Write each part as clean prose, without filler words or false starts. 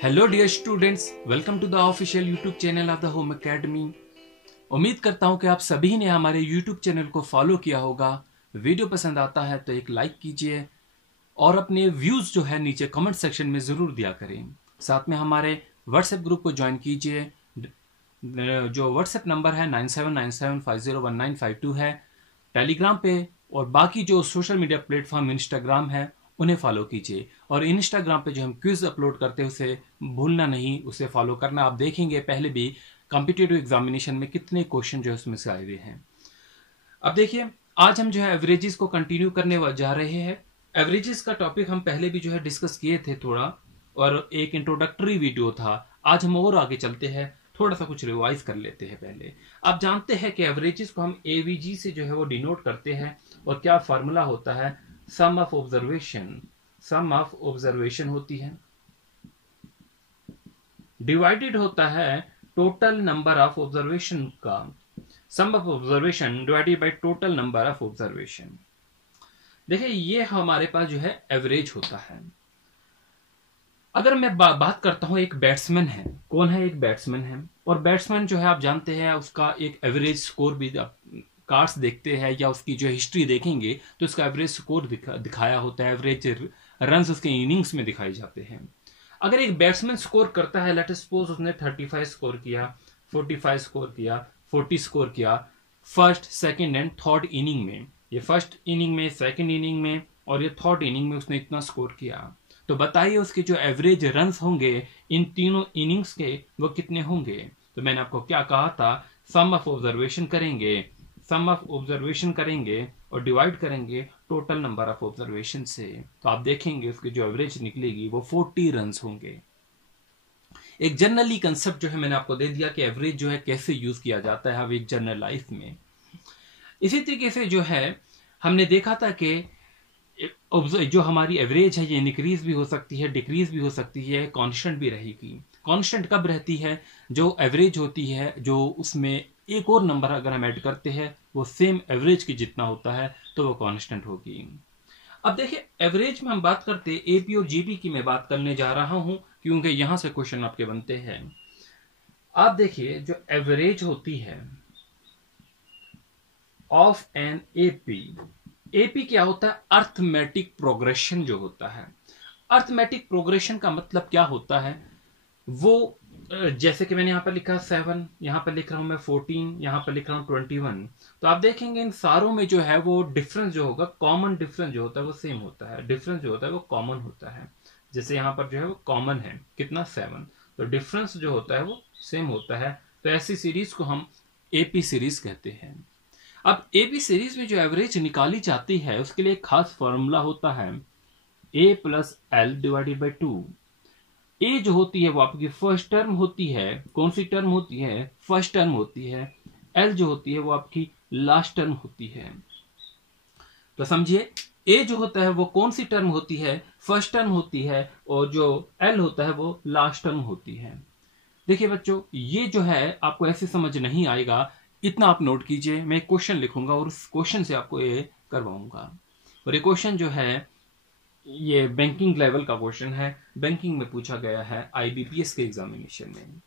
Hello dear students, welcome to the official YouTube channel of the Home Academy. उम्मीद करता हूं कि आप सभी ने हमारे यूट्यूब चैनल को फॉलो किया होगा। वीडियो पसंद आता है तो एक लाइक कीजिए और अपने व्यूज जो है नीचे कमेंट सेक्शन में जरूर दिया करें। साथ में हमारे व्हाट्सएप ग्रुप को ज्वाइन कीजिए, जो व्हाट्सएप नंबर है 9797501952 है। टेलीग्राम पे और बाकी जो सोशल मीडिया प्लेटफॉर्म इंस्टाग्राम है उन्हें फॉलो कीजिए, और इंस्टाग्राम पे जो हम क्विज अपलोड करते हैं उसे भूलना नहीं, उसे फॉलो करना। आप देखेंगे पहले भी कॉम्पिटिटिव एग्जामिनेशन में कितने क्वेश्चन जो है उसमें से आए हुए हैं। अब देखिए, आज हम जो है एवरेजेस को कंटिन्यू करने जा रहे हैं। एवरेजेस का टॉपिक हम पहले भी जो है डिस्कस किए थे थोड़ा, और एक इंट्रोडक्टरी वीडियो था। आज हम और आगे चलते हैं, थोड़ा सा कुछ रिवाइज कर लेते हैं। पहले आप जानते हैं कि एवरेजेस को हम एवीजी से जो है वो डिनोट करते हैं, और क्या फार्मूला होता है, sum of observation. Sum of observation होती है डिवाइडेड होता है टोटल नंबर ऑफ ऑब्जर्वेशन का। Sum of observation divided by total number of observation. देखिए, ये हमारे पास जो है एवरेज होता है। अगर मैं बात करता हूं, एक बैट्समैन है। कौन है? एक बैट्समैन है, और बैट्समैन जो है आप जानते हैं उसका एक एवरेज स्कोर भी, कार्ड्स देखते हैं या उसकी जो हिस्ट्री देखेंगे तो उसका एवरेज स्कोर दिखाया होता है। एवरेज रन्स उसके इनिंग्स में दिखाए जाते हैं। अगर एक बैट्समैन स्कोर करता है, लेट सपोज उसने 35 स्कोर किया, 45 स्कोर किया, 40 स्कोर किया first, second and third inning में, ये फर्स्ट इनिंग में, सेकंड इनिंग में और ये थर्ड इनिंग में उसने इतना स्कोर किया, तो बताइए उसके जो एवरेज रन्स होंगे इन तीनों इनिंग्स के वो कितने होंगे। तो मैंने आपको क्या कहा था, सम ऑफ ऑब्जर्वेशन करेंगे, सम ऑफ ऑब्जर्वेशन करेंगे और डिवाइड करेंगे टोटल नंबर ऑफ ऑब्जर्वेशन से, तो आप देखेंगे उसकी जो एवरेज निकलेगी वो 40 रन्स होंगे। एक जनरली कंसेप्ट जो है मैंने आपको दे दिया कि एवरेज जो है कैसे यूज किया जाता है अब एक जनरल लाइफ में। इसी तरीके से जो है हमने देखा था कि जो हमारी एवरेज है ये इंक्रीज भी हो सकती है, डिक्रीज भी हो सकती है, कांस्टेंट भी रहेगी। कांस्टेंट कब रहती है? जो एवरेज होती है, जो उसमें एक और नंबर अगर हम ऐड करते हैं वो सेम एवरेज की जितना होता है तो वो कांस्टेंट होगी। अब देखिए, एवरेज में हम बात करते हैं एपी और जीपी की मैं बात करने जा रहा हूं, क्योंकि यहां से क्वेश्चन आपके बनते हैं। आप देखिए, जो एवरेज होती है ऑफ एन एपी, एपी क्या होता है? अर्थमेटिक प्रोग्रेशन जो होता है। अर्थमेटिक प्रोग्रेशन का मतलब क्या होता है? वो जैसे कि मैंने यहां पर लिखा 7, यहां पर लिख रहा हूं मैं 14, यहां पर लिख रहा हूं 21, तो आप देखेंगे इन सारों में जो है वो डिफरेंस जो होगा, कॉमन डिफरेंस जो होता है वो सेम होता है, डिफरेंस जो होता है वो कॉमन होता है। जैसे यहां पर जो है वो कॉमन है कितना, 7, तो डिफरेंस जो होता है वो सेम होता है। तो ऐसी सीरीज को हम एपी सीरीज कहते हैं। अब एपी सीरीज में जो एवरेज निकाली जाती है उसके लिए एक खास फॉर्मूला होता है, ए प्लस एल डिवाइडेड बाई 2। ए जो होती है वो आपकी फर्स्ट टर्म होती है। कौन सी टर्म होती है? फर्स्ट टर्म होती है। एल जो होती है वो आपकी लास्ट टर्म होती है। तो समझिए, ए जो होता है वो कौन सी टर्म होती है? फर्स्ट टर्म होती है, और जो एल होता है वो लास्ट टर्म होती है। देखिए बच्चों, ये जो है आपको ऐसे समझ नहीं आएगा, इतना आप नोट कीजिए। मैं एक क्वेश्चन लिखूंगा और उस क्वेश्चन से आपको ये करवाऊंगा, और ये क्वेश्चन जो है ये बैंकिंग लेवल का क्वेश्चन है, बैंकिंग में पूछा गया है आईबीपीएस के एग्जामिनेशन में।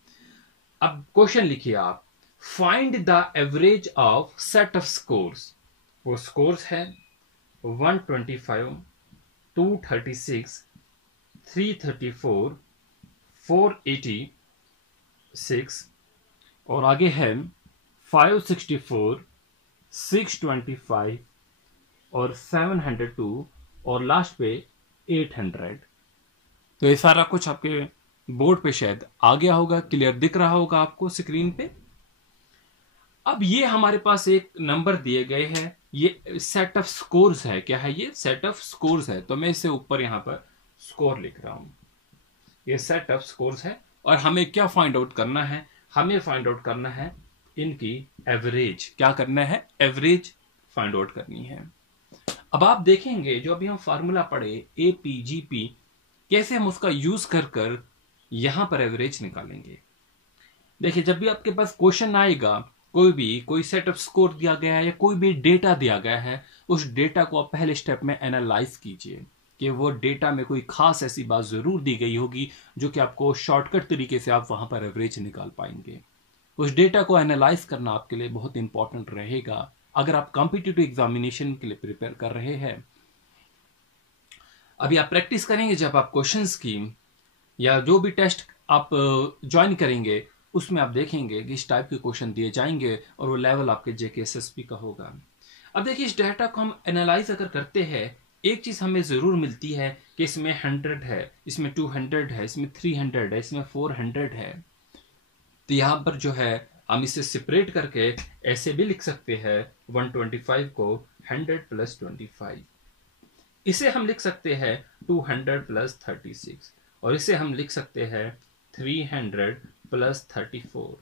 अब क्वेश्चन लिखिए आप, find the average of set of scores. वो स्कोर्स है 125, 236, 334, 486 और आगे है 564, 625 और 702 और लास्ट पे 800। तो ये सारा कुछ आपके बोर्ड पे शायद आ गया होगा, क्लियर दिख रहा होगा आपको स्क्रीन पे। अब ये हमारे पास एक नंबर दिए गए हैं, ये सेट ऑफ स्कोर्स है। क्या है ये? सेट ऑफ स्कोर्स है। तो मैं इसे ऊपर यहां पर स्कोर लिख रहा हूं, ये सेट ऑफ स्कोर्स है। और हमें क्या फाइंड आउट करना है? हमें फाइंड आउट करना है इनकी एवरेज। क्या करना है? एवरेज फाइंड आउट करनी है। अब आप देखेंगे जो अभी हम फार्मूला पढ़े एपीजीपी, कैसे हम उसका यूज कर कर यहां पर एवरेज निकालेंगे। देखिए, जब भी आपके पास क्वेश्चन आएगा, कोई सेट ऑफ स्कोर दिया गया है या कोई भी डेटा दिया गया है, उस डेटा को आप पहले स्टेप में एनालाइज कीजिए कि वो डेटा में कोई खास ऐसी बात ज़रूर दी गई होगी जो कि आपको शॉर्टकट तरीके से आप वहाँ पर एवरेज निकाल पाएंगे। उस डेटा को एनालाइज करना आपके लिए बहुत इंपॉर्टेंट रहेगा अगर आप कॉम्पिटिटिव एग्जामिनेशन के लिए प्रिपेयर कर रहे हैं। अभी आप प्रैक्टिस करेंगे जब आप क्वेश्चंस की या जो भी टेस्ट आप ज्वाइन करेंगे उसमें आप देखेंगे कि इस टाइप के क्वेश्चन दिए जाएंगे और वो लेवल आपके JKSSP का होगा। अब देखिए, इस डाटा को हम एनालाइज अगर करते हैं, एक चीज हमें जरूर मिलती है कि इसमें 100 है, इसमें 200 है, इसमें 300 है, इसमें 400 है। तो यहां पर जो है हम इसे सेपरेट करके ऐसे भी लिख सकते हैं 125 को 100 + 25, इसे हम लिख सकते हैं 200 + 36, और इसे हम लिख सकते हैं 300 + 34।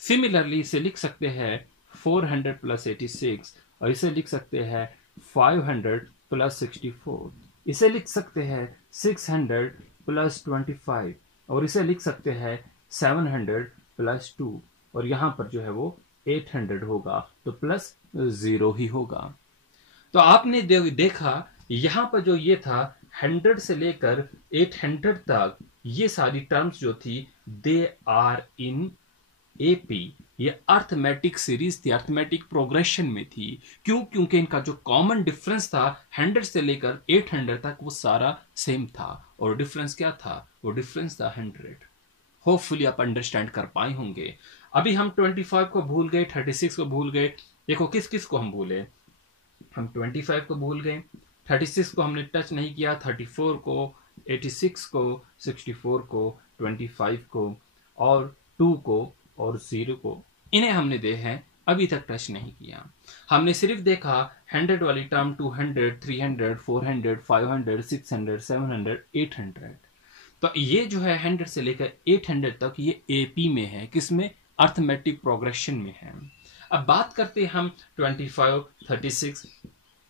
सिमिलरली इसे लिख सकते हैं 400 + 86, और इसे लिख सकते हैं 500 + 64, इसे लिख सकते हैं 600 + 25, और इसे लिख सकते हैं 700 + 2, और यहां पर जो है वो 800 होगा, तो +0 ही होगा। तो आपने देखा यहां पर जो ये था 100 से लेकर 800 तक, ये सारी टर्म्स जो थी दे आर इन AP, ये अर्थमेटिक सीरीज थी, अर्थमेटिक प्रोग्रेशन में थी। क्यों? क्योंकि इनका जो कॉमन डिफरेंस था 100 से लेकर 800 तक वो सारा सेम था, और डिफरेंस क्या था? वो डिफरेंस था 100। होपफुली आप अंडरस्टैंड कर पाए होंगे। अभी हम 25 को भूल गए, 36 को भूल गए। देखो किस किस को हम भूले, हम 25 को भूल गए, 36 को हमने टच नहीं किया, 34 को, 86 को, 64 को, 25 को, और 2 को और 0 को, इन्हें हमने दे हैं अभी तक टच नहीं किया। हमने सिर्फ देखा 100 वाली टर्म 200, 300, 400, 500, 600, 700, 800। तो ये जो है 100 से लेकर 800 तक ये AP में है, किसमें? अर्थमेटिक प्रोग्रेशन में है। अब बात करते हैं हम 25, 36,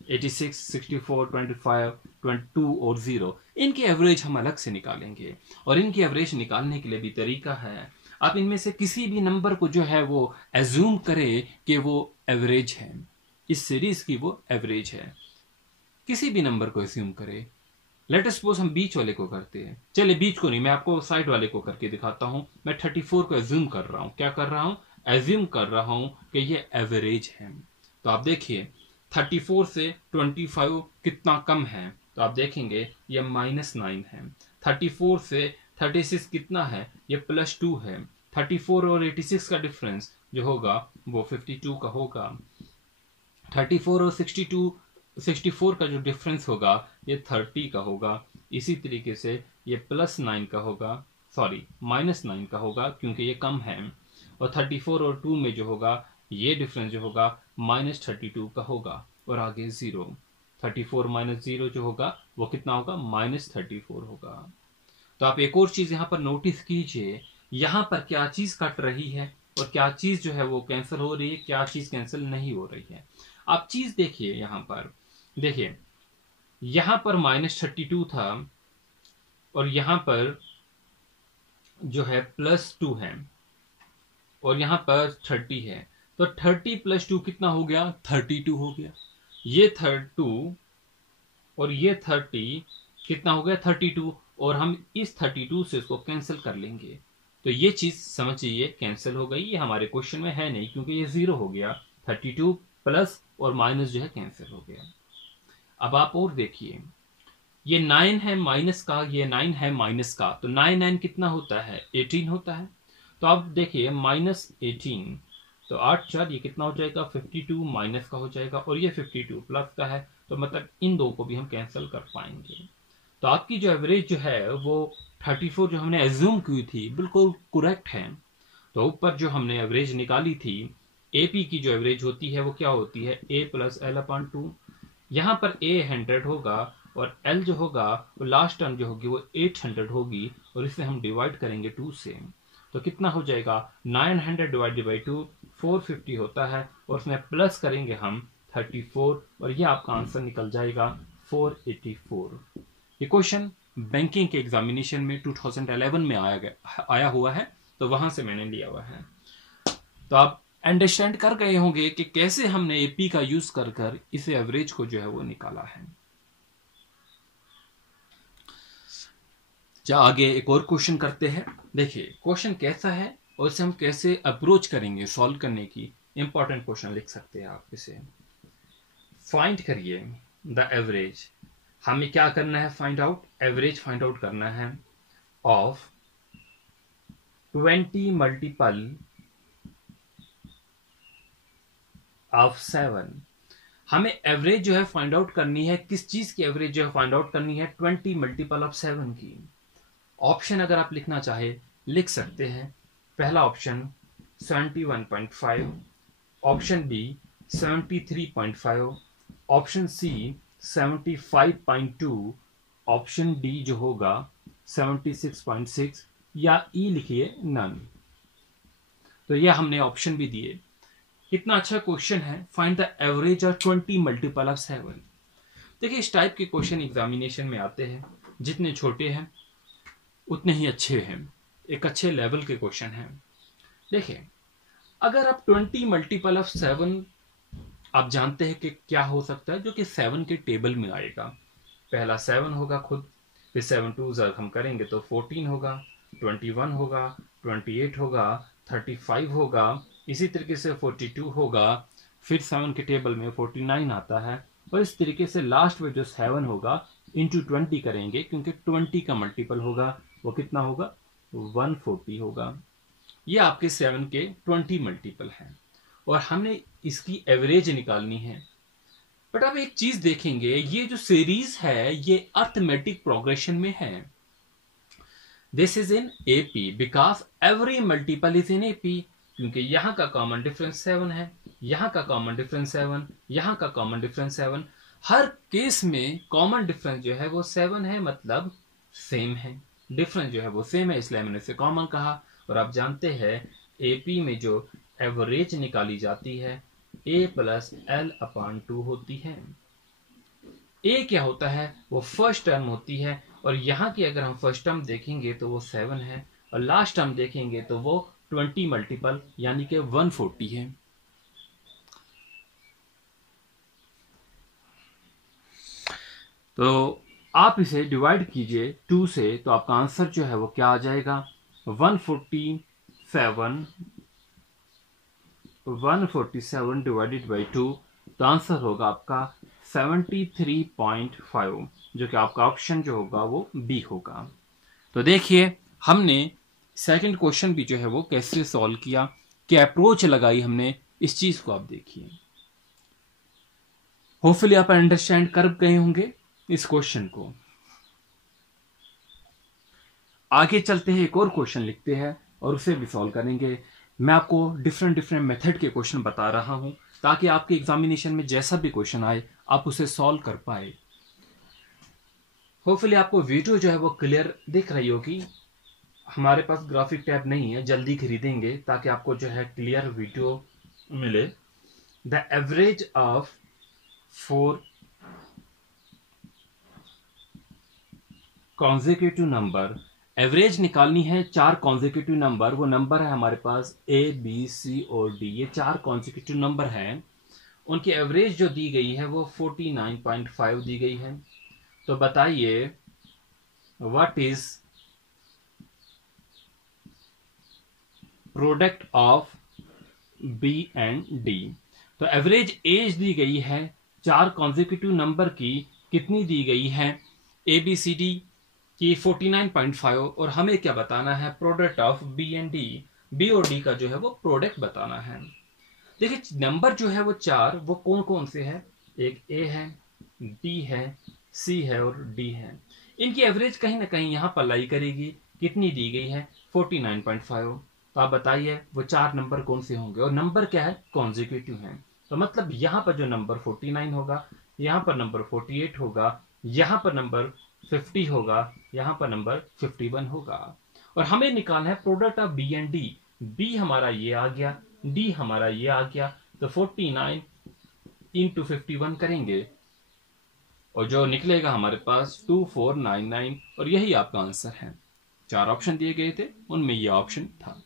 86, 64, 25, 22 और 0, इनकी एवरेज हम अलग से निकालेंगे। और इनकी एवरेज निकालने के लिए भी तरीका है, आप इनमें से किसी भी नंबर को जो है वो एज्यूम करें कि वो एवरेज है, इस सीरीज की वो एवरेज है। किसी भी नंबर को एज्यूम करें। लेट अस सपोज हम बीच वाले को करते हैं। चलिए बीच को नहीं, मैं आपको साइड वाले को करके दिखाता हूं। मैं 34 को एज्यूम कर रहा हूं। क्या कर रहा हूं? एज्यूम कर रहा हूं कि ये एवरेज है। तो आप देखिए 34 से 25 कितना कम है, तो आप देखेंगे ये -9 है। 34 से 36 कितना है? ये +2 है। 34 और 86 का डिफरेंस जो होगा वो 52 का होगा। 34 और 64 का जो डिफरेंस होगा ये 30 का होगा। इसी तरीके से ये +9 का होगा, सॉरी -9 का होगा क्योंकि ये कम है। और 34 और 2 में जो होगा ये डिफरेंस जो होगा -32 का होगा। और आगे 0, 34 - 0 जो होगा वो कितना होगा? -34 होगा। तो आप एक और चीज यहां पर नोटिस कीजिए, यहां पर क्या चीज कट रही है और क्या चीज जो है वो कैंसिल हो रही है, क्या चीज कैंसिल नहीं हो रही है। आप चीज देखिए, यहां पर देखिए, यहां पर -32 था और यहां पर जो है +2 है और यहां पर 30 है। तो 30 + 2 कितना हो गया? 32 हो गया। ये 32 और ये 30 कितना हो गया? 32। और हम इस 32 से इसको कैंसिल कर लेंगे, तो ये चीज समझिए कैंसिल हो गई। ये हमारे क्वेश्चन में है नहीं क्योंकि ये 0 हो गया। 32 प्लस और माइनस जो है कैंसिल हो गया। अब आप और देखिए, ये 9 है माइनस का, ये 9 है माइनस का, तो 9 9 कितना होता है? 18 होता है। तो आप देखिए -18, तो 8 4 ये कितना हो जाएगा? 52 माइनस का हो जाएगा, और ये 52 प्लस का है। तो मतलब इन दो को भी हम कैंसिल कर पाएंगे। तो आपकी जो एवरेज जो है वो 34 जो हमने एज्यूम की थी बिल्कुल करेक्ट है। तो ऊपर जो हमने एवरेज निकाली थी, AP की जो एवरेज होती है वो क्या होती है? A + L/2। यहाँ पर A 100 होगा और L जो होगा वो लास्ट टर्म जो होगी वो 800 होगी, और इसे हम डिवाइड करेंगे 2 से। तो कितना हो जाएगा? 900 / 2 450 होता है, और उसमें प्लस करेंगे हम 34, और ये आपका आंसर निकल जाएगा 484। ये क्वेश्चन बैंकिंग के एग्जामिनेशन में 2011 में आया हुआ है, तो वहां से मैंने लिया हुआ है। तो आप अंडरस्टैंड कर गए होंगे कि कैसे हमने AP का यूज कर इसे एवरेज को जो है वो निकाला है। जा आगे एक और क्वेश्चन करते हैं। देखिए क्वेश्चन कैसा है और इसे हम कैसे अप्रोच करेंगे सॉल्व करने की, इंपॉर्टेंट क्वेश्चन लिख सकते हैं आप इसे। फाइंड करिए द एवरेज, हमें क्या करना है, find out, average find out करना है ऑफ 20 मल्टीपल ऑफ 7। हमें एवरेज जो है फाइंड आउट करनी है, किस चीज की एवरेज जो है फाइंड आउट करनी है, 20 मल्टीपल ऑफ 7 की। ऑप्शन अगर आप लिखना चाहे लिख सकते हैं। पहला option 71.5, option B 73.5, option C 75.2, option D जो होगा 76.6, या ई लिखिए नन। तो ये हमने ऑप्शन भी दिए। कितना अच्छा क्वेश्चन है, find the average of 20 multiple of 7। देखिए इस टाइप के क्वेश्चन एग्जामिनेशन में आते हैं, जितने छोटे हैं उतने ही अच्छे हैं, एक अच्छे लेवल के क्वेश्चन हैं। देखिए अगर आप 20 मल्टीपल ऑफ 7 आप जानते हैं कि क्या हो सकता है, जो कि 7 के टेबल में आएगा। पहला 7 होगा खुद, फिर 7 2 हम करेंगे तो 14 होगा, 21 होगा, 28 होगा, 35 होगा, इसी तरीके से 42 होगा, फिर 7 के टेबल में 49 आता है, और इस तरीके से लास्ट में जो 7 होगा इंटू 20 करेंगे, क्योंकि 20 का मल्टीपल होगा वो कितना होगा, 140 होगा। ये आपके 7 के 20 मल्टीपल हैं और हमने इसकी एवरेज निकालनी है। बट अब एक चीज देखेंगे, ये जो सीरीज है ये अर्थमेटिक प्रोग्रेशन में है। This is in AP because every multiple is in AP, क्योंकि यहां का कॉमन डिफरेंस 7 है, यहां का कॉमन डिफरेंस 7, यहां का कॉमन डिफरेंस 7, हर केस में कॉमन डिफरेंस जो है वो 7 है, मतलब सेम है, डिफरेंस जो है वो सेम है, इसलिए मैंने इसे कॉमन कहा। और आप जानते हैं एपी में जो एवरेज निकाली जाती है ए प्लस एल अपॉन 2 होती है। ए क्या होता है, वो फर्स्ट टर्म होती है, और यहां की अगर हम फर्स्ट टर्म देखेंगे तो वो 7 है, और लास्ट टर्म देखेंगे तो वो 20 मल्टीपल यानी कि 140 है। तो आप इसे डिवाइड कीजिए 2 से, तो आपका आंसर जो है वो क्या आ जाएगा, 147 डिवाइडेड बाई 2, तो आंसर होगा आपका 73.5, जो कि आपका ऑप्शन जो होगा वो बी होगा। तो देखिए हमने सेकंड क्वेश्चन भी जो है वो कैसे सॉल्व किया, क्या अप्रोच लगाई हमने, इस चीज को आप देखिए। होपफुली आप अंडरस्टैंड कर गए होंगे इस क्वेश्चन को। आगे चलते हैं, एक और क्वेश्चन लिखते हैं और उसे भी सॉल्व करेंगे। मैं आपको डिफरेंट मेथड के क्वेश्चन बता रहा हूं ताकि आपके एग्जामिनेशन में जैसा भी क्वेश्चन आए आप उसे सॉल्व कर पाए। होपफुली आपको वीडियो जो है वो क्लियर दिख रही होगी। हमारे पास ग्राफिक टैब नहीं है, जल्दी खरीदेंगे ताकि आपको जो है क्लियर वीडियो मिले। The average of 4 consecutive number, average निकालनी है 4 कॉन्जिक्यूटिव नंबर। वो नंबर है हमारे पास ए बी सी और डी, ये 4 कॉन्जिक्यूटिव नंबर हैं। उनकी एवरेज जो दी गई है वो 49.5 दी गई है। तो बताइए what is product of B and D. तो एवरेज एज दी गई है 4 कॉन्जिक्यूटिव नंबर की, कितनी दी गई है, ए बी सी डी की 49.5, और हमें क्या बताना है, product of B and D, B और डी का जो है वो प्रोडक्ट बताना है। देखिए नंबर जो है वो 4 वो कौन कौन से है, एक ए है, बी है, सी है और डी है। इनकी एवरेज कहीं ना कहीं यहां पर लाई करेगी, कितनी दी गई है 49.5। तो आप बताइए वो 4 नंबर कौन से होंगे, और नंबर क्या है, कॉन्जिक्यूटिव है। तो मतलब यहां पर जो नंबर 49 होगा, यहां पर नंबर 48 होगा, यहां पर नंबर 50 होगा, यहां पर नंबर 51 होगा। और हमें निकालना है product of B and D. B हमारा ये आ गया, डी हमारा ये आ गया, तो 49 इंटू 51 करेंगे और जो निकलेगा हमारे पास 2499, और यही आपका आंसर है। 4 ऑप्शन दिए गए थे, उनमें यह ऑप्शन था।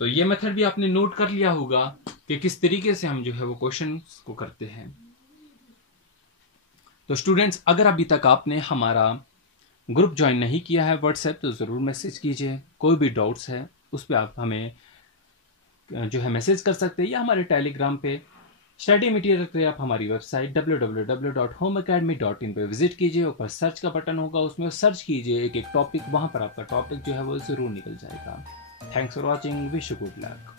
तो ये मेथड भी आपने नोट कर लिया होगा कि किस तरीके से हम जो है वो क्वेश्चन को करते हैं। तो स्टूडेंट्स, अगर अभी तक आपने हमारा ग्रुप ज्वाइन नहीं किया है व्हाट्सएप तो ज़रूर मैसेज कीजिए। कोई भी डाउट्स है उस पर आप हमें जो है मैसेज कर सकते हैं, या हमारे टेलीग्राम पे स्टडी मटेरियल के लिए आप हमारी वेबसाइट www.homeacademy.in पे विजिट कीजिए। ऊपर सर्च का बटन होगा, उसमें सर्च कीजिए एक एक टॉपिक, वहाँ पर आपका टॉपिक जो है वो ज़रूर निकल जाएगा। Thanks for watching, wish you good luck.